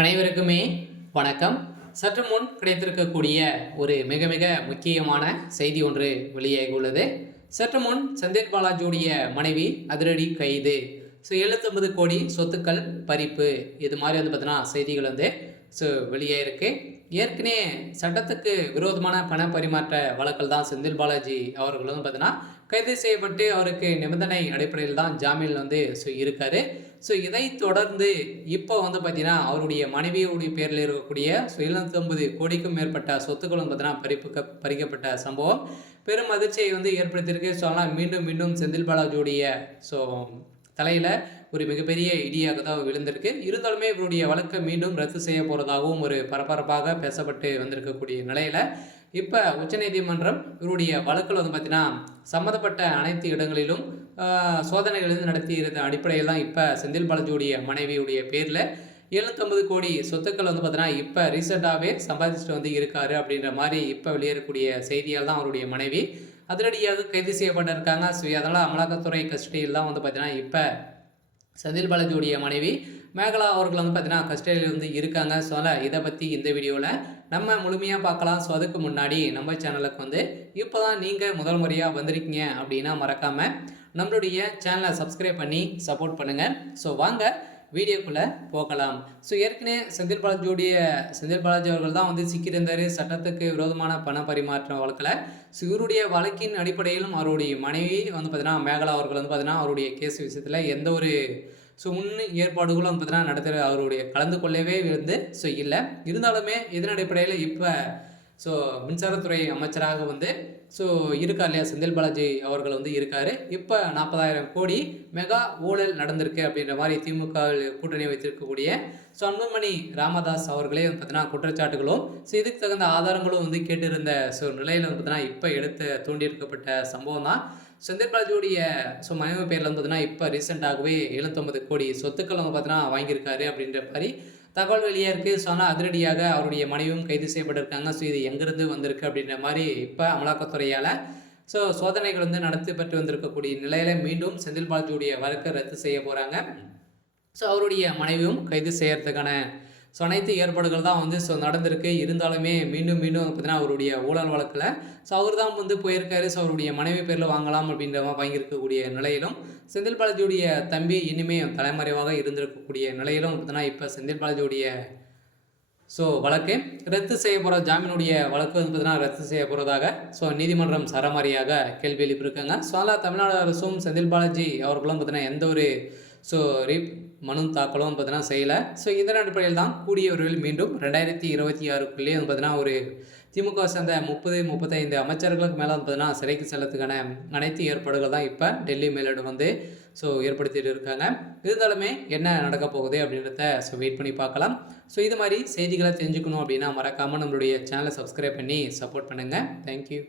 அனைவருக்குமே வணக்கம். சற்று முன் கிடைத்திருக்கக்கூடிய ஒரு மிக மிக முக்கியமான செய்தி ஒன்று வெளியாகியுள்ளது. சற்று முன் செந்தில் பாலாஜியுடைய மனைவி அதிரடி கைது. 79 கோடி சொத்துக்கள் பறிப்பு, இது மாதிரி பார்த்தீங்கன்னா செய்திகள் வெளியாயிருக்கு. ஏற்கனவே சட்டத்துக்கு விரோதமான பண பரிமாற்ற வழக்கில் தான் செந்தில் பாலாஜி அவர்கள் பார்த்தீங்கன்னா கைது செய்யப்பட்டு அவருக்கு நிபந்தனை அடிப்படையில் தான் ஜாமீன் இருக்காரு. இதை தொடர்ந்து இப்போ பார்த்தீங்கன்னா அவருடைய மனைவியுடைய பேரில் இருக்கக்கூடிய 79 கோடிக்கும் மேற்பட்ட சொத்துக்களும் பார்த்தீங்கன்னா பறிக்கப்பட்ட சம்பவம் பெரும் அதிர்ச்சியை ஏற்படுத்தியிருக்கு. ஆனால் மீண்டும் மீண்டும் செந்தில் பாலாஜியுடைய தலையில் ஒரு மிகப்பெரிய இடியாக தான் விழுந்திருக்கு. இருந்தாலுமே இவருடைய வழக்கை மீண்டும் ரத்து செய்ய போகிறதாகவும் ஒரு பரபரப்பாக பேசப்பட்டு வந்திருக்கக்கூடிய நிலையில் இப்போ உச்சநீதிமன்றம் இவருடைய வழக்கில் பார்த்தீங்கன்னா சம்மந்தப்பட்ட அனைத்து இடங்களிலும் சோதனைகள் நடத்தியிருந்த அடிப்படையில் தான் இப்போ செந்தில் பாலாஜியுடைய மனைவியுடைய பேரில் 79 கோடி சொத்துக்கள் பார்த்தீங்கன்னா இப்போ ரீசெண்டாகவே சம்பாதிச்சுட்டு இருக்காரு அப்படின்ற மாதிரி இப்போ வெளியேறக்கூடிய செய்தியால் தான் அவருடைய மனைவி அதிரடியாக கைது செய்யப்பட்டிருக்காங்க. அதனால் அமலாக்கத்துறை கஸ்டடியில் தான் பார்த்தீங்கன்னா இப்போ செந்தில் பாலாஜியுடைய மனைவி மேகலா அவர்கள் பார்த்தீங்கன்னா கஸ்டடியில் இருக்காங்க. அதனால் இதை பற்றி இந்த வீடியோவில் நம்ம முழுமையாக பார்க்கலாம். அதுக்கு முன்னாடி நம்ம சேனலுக்கு இப்போ தான் நீங்கள் முதல் முறையாக வந்திருக்கீங்க அப்படின்னா மறக்காமல் நம்மளுடைய சேனலை சப்ஸ்கிரைப் பண்ணி சப்போர்ட் பண்ணுங்கள். வாங்க வீடியோக்குள்ளே போகலாம். ஏற்கனவே செந்தில் பாலாஜி அவர்கள் தான் சிக்கியிருந்தார் சட்டத்துக்கு விரோதமான பண பரிமாற்ற வழக்கில். இவருடைய வழக்கின் அடிப்படையிலும் அவருடைய மனைவி பார்த்தீங்கன்னா மேகலா அவர்கள் பார்த்தீங்கன்னா அவருடைய கேஸ் விஷயத்தில் எந்த ஒரு முன் ஏற்பாடுகளும் பார்த்தீங்கன்னா நடத்துகிற அவருடைய கலந்து கொள்ளவே இல்லை. இருந்தாலுமே இதன் அடிப்படையில் இப்போ மின்சாரத்துறை அமைச்சராக இருக்கார் இல்லையா செந்தில் பாலாஜி அவர்கள் இருக்கார். இப்போ 40,000 கோடி மெகா ஊழல் நடந்திருக்கு அப்படின்ற மாதிரி திமுக கூட்டணி வைத்திருக்கக்கூடிய அன்புமணி ராமதாஸ் அவர்களே பார்த்தீங்கன்னா குற்றச்சாட்டுகளும் இதுக்கு தகுந்த ஆதாரங்களும் கேட்டிருந்த நிலையில் பார்த்தீங்கன்னா இப்போ எடுத்து தூண்டியிருக்கப்பட்ட சம்பவம் தான் செந்தில் பாலாஜியுடைய மனைவி பேரில் பார்த்தீங்கன்னா இப்போ ரீசெண்டாகவே 79 கோடி சொத்துக்கள் பார்த்தீங்கன்னா வாங்கியிருக்காரு அப்படின்ற மாதிரி தகவல் வெளியாக இருக்குது. ஆனால் அதிரடியாக அவருடைய மனைவியும் கைது செய்யப்பட்டிருக்காங்க. இது எங்கேருந்து வந்திருக்கு அப்படின்ற மாதிரி இப்போ அமலாக்கத்துறையால் சோதனைகள் நடத்தப்பட்டு வந்திருக்கக்கூடிய நிலையில் மீண்டும் செந்தில் பாலாஜியுடைய வழக்கை ரத்து செய்ய போகிறாங்க. அவருடைய மனைவியும் கைது செய்யறதுக்கான அனைத்து ஏற்பாடுகள் தான் நடந்திருக்கு. இருந்தாலுமே மீண்டும் மீண்டும் பார்த்தீங்கன்னா அவருடைய ஊழல் வழக்கில் அவர் தான் போயிருக்காரு. அவருடைய மனைவி பேரில் வாங்கலாம் அப்படின்ற மாதிரி வாங்கியிருக்கக்கூடிய நிலையிலும் செந்தில் பாலாஜியுடைய தம்பி இனிமே தலைமறைவாக இருந்திருக்கக்கூடிய நிலையிலும் பார்த்தீங்கன்னா இப்போ செந்தில் பாலாஜியுடைய வழக்கு ரத்து செய்ய போகிற ஜாமீனுடைய வழக்கு பார்த்தீங்கன்னா ரத்து செய்ய போகிறதாக நீதிமன்றம் சரமாரியாக கேள்வி எழுப்பியிருக்காங்க. அதனால் தமிழ்நாடு அரசும் செந்தில் பாலாஜி அவர்களும் பார்த்தீங்கன்னா எந்த ஒரு மனு தாக்கலும் பார்த்தீங்கன்னா செய்யலை. இதன் அடிப்படையில் தான் கூடியவர்கள் மீண்டும் 2026க்குள்ளேயே பார்த்தீங்கன்னா ஒரு திமுக சேர்ந்த 30-35 அமைச்சர்களுக்கு மேலே பார்த்தீங்கன்னா சிறைக்கு செல்லத்துக்கான அனைத்து ஏற்பாடுகள் தான் இப்போ டெல்லி மேலிடம் ஏற்படுத்திட்டு இருக்காங்க. இருந்தாலுமே என்ன நடக்க போகுது அப்படின்றத வெயிட் பண்ணி பார்க்கலாம். இது மாதிரி செய்திகளை தெரிஞ்சுக்கணும் அப்படின்னா மறக்காமல் நம்மளுடைய சேனலை சப்ஸ்கிரைப் பண்ணி சப்போர்ட் பண்ணுங்கள். தேங்க்யூ.